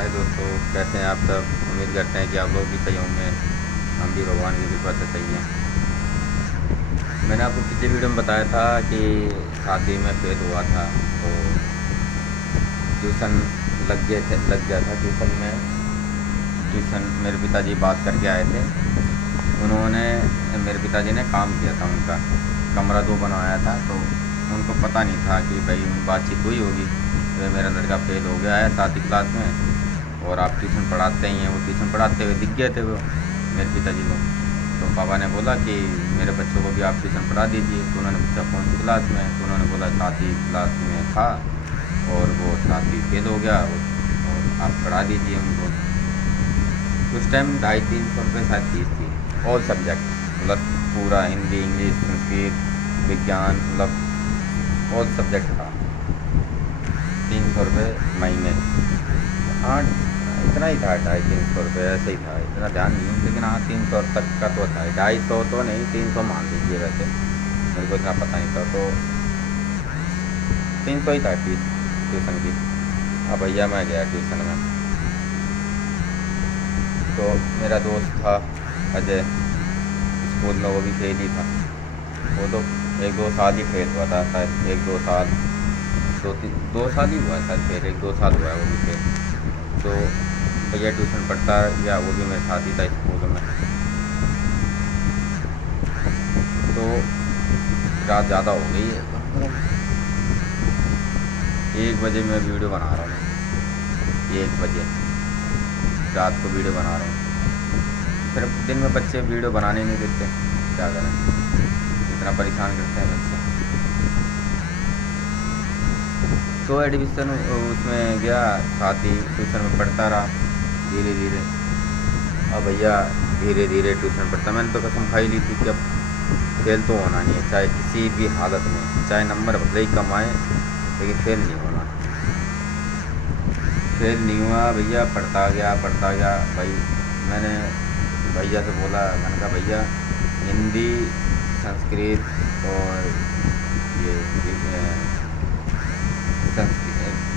हाय दोस्तों, कैसे हैं आप सब। उम्मीद करते हैं कि आप लोग भी सही होंगे। हम भी भगवान की कृपा से सही हैं। मैंने आपको पिछले वीडियो में बताया था कि शादी में फेल हुआ था, तो ट्यूशन लग गया था। ट्यूशन मेरे पिताजी बात करके आए थे। उन्होंने मेरे पिताजी ने काम किया था, उनका कमरा 2 बनवाया था, तो उनको पता नहीं था कि भाई बातचीत हुई होगी तो मेरा लड़का फेल हो गया है 7वीं क्लास में, और आप ट्यूशन पढ़ाते ही हैं। वो ट्यूशन पढ़ाते हुए दिख गए थे वो मेरे पिताजी को। तो पापा ने बोला कि मेरे बच्चों को भी आप ट्यूशन पढ़ा दीजिए। तो उन्होंने पूछा कौन सी क्लास में, तो उन्होंने बोला 7वीं क्लास में था और वो 7वीं फेल हो गया, और आप पढ़ा दीजिए उनको। उस टाइम 250-300 रुपये शायद फीस थी, ऑल सब्जेक्ट, मतलब पूरा हिंदी, इंग्लिश, संस्कृत, विज्ञान, मतलब ऑल सब्जेक्ट था। 300 रुपये महीने। हाँ, इतना ही था, 250-300 रुपये ऐसे ही था, इतना ध्यान नहीं है, लेकिन हाँ 300 तक का तो था। 250 तो नहीं, 300 मान लीजिए। वैसे मेरे को इतना पता नहीं था, तो 300 ही था फीस ट्यूशन की। अब भैया मैं गया ट्यूशन में, तो मेरा दोस्त था अजय, स्कूल में वो भी फेल ही था। वो तो 1-2 साल ही फेल हुआ था शायद, 1-2 साल, 2 साल ही हुआ है शायद फेल, 1-2 साल हुआ है वो भी फेल। तो भैया ट्यूशन पढ़ता या वो भी मेरे साथ ही था स्कूल में। तो रात ज़्यादा हो गई है, 1 बजे मैं वीडियो बना रहा हूँ, 1 बजे रात को वीडियो बना रहा हूँ। फिर दिन में बच्चे वीडियो बनाने नहीं देते, क्या करें, इतना परेशान करते हैं बच्चे। तो एडमिशन उसमें गया, साथ ही ट्यूशन में पढ़ता रहा धीरे धीरे। अब भैया धीरे धीरे ट्यूशन पढ़ता, मैंने तो कसम खाई ली थी कि अब फेल तो होना नहीं है, चाहे किसी भी हालत में, चाहे नंबर भले ही कम आए, लेकिन फेल नहीं होना। फेल नहीं हुआ भैया, पढ़ता गया भाई। मैंने भैया से बोला, मैंने कहा भैया हिंदी, संस्कृत और ये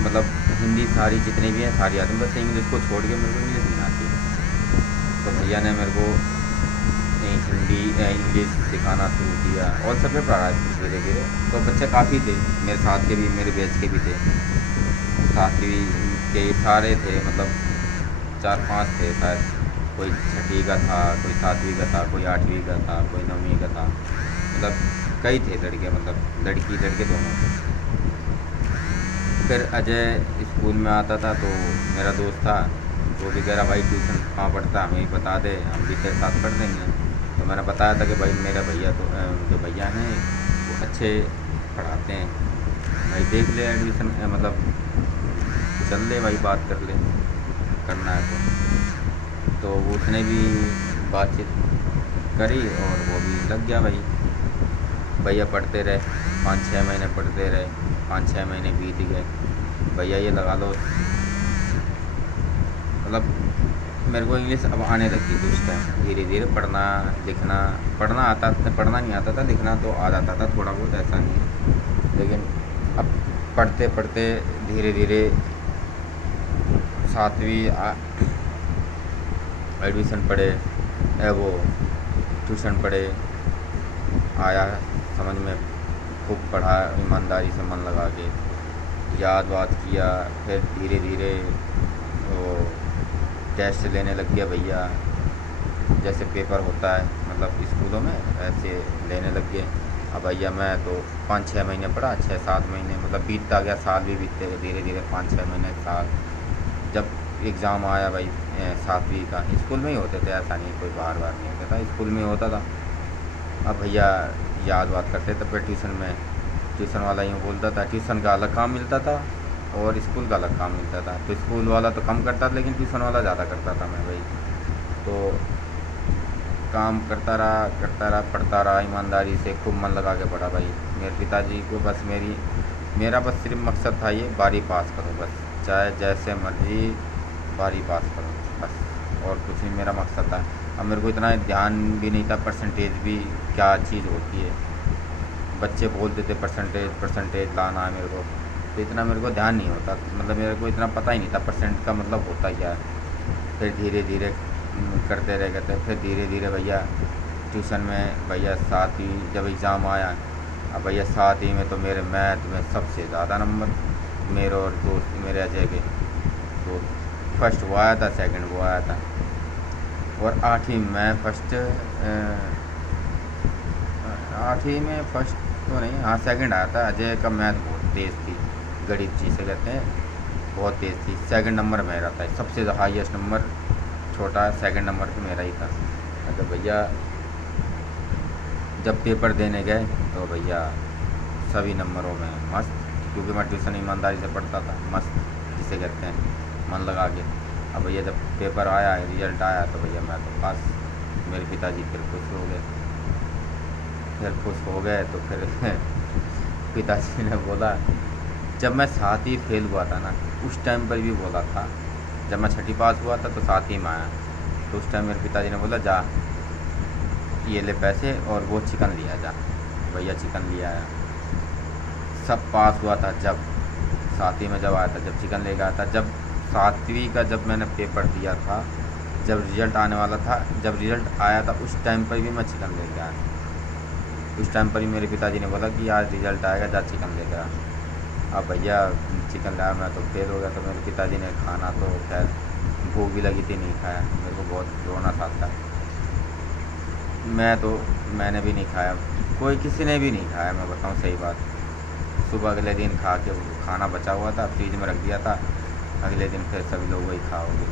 मतलब हिंदी सारी जितनी भी हैं सारी आती हैं, बस इंग्लिश को छोड़ के मेरे को इंग्लिश नहीं आती। तो भैया ने मेरे को हिंदी इंग्लिश सिखाना शुरू किया, और सब पे पढ़ा धीरे धीरे। तो बच्चे काफ़ी थे मेरे साथ के भी, मेरे बैच के भी थे, 7वीं के सारे थे, मतलब 4-5 थे शायद। कोई 6वीं का था, कोई 7वीं का था, कोई 8वीं का था, कोई 9वीं का था, मतलब कई थे लड़के, मतलब लड़की लड़के दोनों थे। फिर अजय स्कूल में आता था, तो मेरा दोस्त था, वो भी कह रहा भाई ट्यूशन कहाँ पढ़ता, हमें ही बता दे, हम भी तेरे साथ पढ़ देंगे। तो मैंने बताया था कि भाई मेरा भैया तो जो भैया हैं वो अच्छे पढ़ाते हैं, भाई देख ले एडमिशन, मतलब चल ले भाई, बात कर ले, करना है तो उसने भी बातचीत करी और वो भी लग गया भाई। भैया पढ़ते रहे, 5-6 महीने पढ़ते रहे, 5-6 महीने बीत गए। भैया ये लगा लो, मतलब मेरे को इंग्लिश अब आने लगी थी उस टाइम, धीरे धीरे पढ़ना लिखना, पढ़ना नहीं आता था, लिखना तो आ जाता था थोड़ा बहुत, ऐसा नहीं। लेकिन अब पढ़ते पढ़ते धीरे धीरे 7वीं एडमिशन पढ़े, वो ट्यूशन पढ़े, आया समझ में, खूब पढ़ा ईमानदारी से मन लगा के, याद वाद किया। फिर धीरे धीरे वो टेस्ट लेने लग गया भैया, जैसे पेपर होता है मतलब स्कूलों में, ऐसे लेने लग गए। अब भैया मैं तो 5-6 महीने पढ़ा, 6-7 महीने, मतलब बीतता गया, साल भी बीतते गए धीरे धीरे, 5-6 महीने साल। जब एग्ज़ाम आया भाई 7वीं का, स्कूल में ही होते थे, ऐसा नहीं कोई बार बार नहीं होता था, स्कूल में ही होता था। अब भैया याद वाद करते थे, फिर ट्यूशन वाला यूँ बोलता था, ट्यूशन का अलग काम मिलता था और स्कूल का अलग काम मिलता था। तो स्कूल वाला तो कम करता था, लेकिन ट्यूशन वाला ज़्यादा करता था मैं भाई। तो काम करता रहा, पढ़ता रहा ईमानदारी से, खूब मन लगा के पढ़ा भाई। मेरे पिताजी को बस मेरा बस सिर्फ मकसद था ये, 12वीं पास करो बस, चाहे जैसे मर्जी 12वीं पास करो बस, और कुछ नहीं मेरा मकसद था। अब मेरे को इतना ध्यान भी नहीं था परसेंटेज भी क्या चीज़ होती है। बच्चे बोलते थे परसेंटेज लाना है मेरे को, तो इतना मेरे को ध्यान नहीं होता, मतलब मेरे को इतना पता ही नहीं था परसेंट का मतलब होता क्या है। फिर धीरे धीरे करते रह गए थे। फिर धीरे धीरे भैया ट्यूशन में भैया 7वीं जब एग्ज़ाम आया, अब भैया 7वीं में तो मेरे मैथ में सबसे ज़्यादा नंबर, मेरे और दोस्त मेरे अजय के, तो फर्स्ट वो आया था, सेकंड वो आया था। और 8वीं में फर्स्ट, 8वीं में फर्स्ट तो नहीं, हाँ सेकंड आया था। अजय का मैथ बहुत तेज़ थी, गणित जिसे कहते हैं, बहुत तेज़ थी। सेकंड नंबर मेरा था, सबसे हाईएस्ट नंबर छोटा सेकंड नंबर तो मेरा ही था। तो भैया जब पेपर देने गए तो भैया सभी नंबरों में मस्त, क्योंकि मैं ट्यूशन ईमानदारी से पढ़ता था, मस्त जिसे कहते हैं मन लगा के। अब भैया जब पेपर आया, रिजल्ट आया, तो भैया मैं तो पास। मेरे पिताजी फिर खुश हो गए। फिर खुश हो गए तो फिर पिताजी ने बोला, जब मैं 7वीं फेल हुआ था ना, उस टाइम पर भी बोला था, जब मैं 6ठी पास हुआ था तो 7वीं में आया, तो उस टाइम मेरे पिताजी ने बोला जा ये ले पैसे और वो चिकन लिया जा। भैया चिकन लिया आया, सब पास हुआ था। जब 7वीं में जब आया था, जब चिकन लेकर आया था, जब 7वीं का जब मैंने पेपर दिया था, जब रिज़ल्ट आने वाला था, जब रिज़ल्ट आया था उस टाइम पर भी मैं चिकन लेकर आया। उस टाइम पर ही मेरे पिताजी ने बोला कि आज रिज़ल्ट आएगा, जा चिकन लेकर आ। अब भैया चिकन लाया, मैं तो फेल हो गया। तो मेरे पिताजी ने खाना तो खैर भूख भी लगी थी, नहीं खाया। मेरे को बहुत रोना सा था। मैंने भी नहीं खाया, कोई किसी ने भी नहीं खाया, मैं बताऊं सही बात। सुबह अगले दिन खा के, खाना बचा हुआ था, फ्रिज में रख दिया था। अगले दिन फिर सभी लोग वही खाओगे।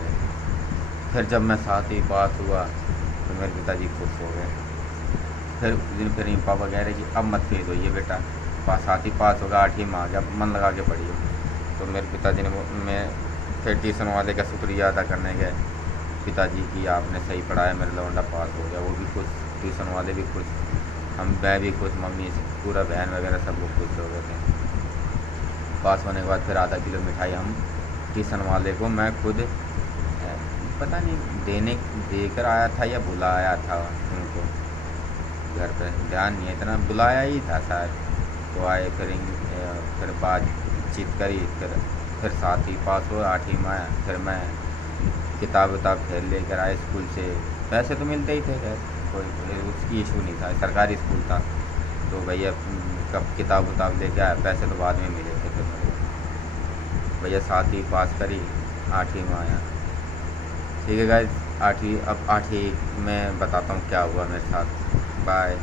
फिर जब मैं 7वीं पास हुआ तो मेरे पिताजी खुश हो गए। फिर उस दिन फिर पापा कह रहे कि अब मत फेल होइए बेटा, 7वीं पास होगा, 8वीं में आ गया, मन लगा के पढ़िए। तो मेरे पिताजी ने मैं फिर ट्यूशन वाले का शुक्रिया अदा करने गए, पिताजी की आपने सही पढ़ाया, मेरा लौंडा पास हो गया। वो भी खुश, ट्यूशन वाले भी खुश, मैं भी खुश, मम्मी पूरा बहन वगैरह सब लोग खुश हो गए थे। पास होने के बाद फिर आधा किलो मिठाई हम ट्यूशन वाले को मैं खुद पता नहीं देकर आया था या बुलाया था उनको घर पे, ध्यान नहीं है इतना, बुलाया ही था शायद। तो आए, फिर बातचीत करी। फिर 7वीं पास हुआ, 8वीं में आया। फिर मैं किताब फिर लेकर आए स्कूल से। पैसे तो मिलते ही थे, खैर कोई उसकी इशू नहीं था, सरकारी स्कूल था। तो भैया कब किताब लेके आया, पैसे तो बाद में मिले थे। फिर भैया 7वीं पास करी, 8वीं में आया। ठीक है गाइस, 8वीं, अब 8वीं में बताता हूँ क्या हुआ मेरे साथ। बाय।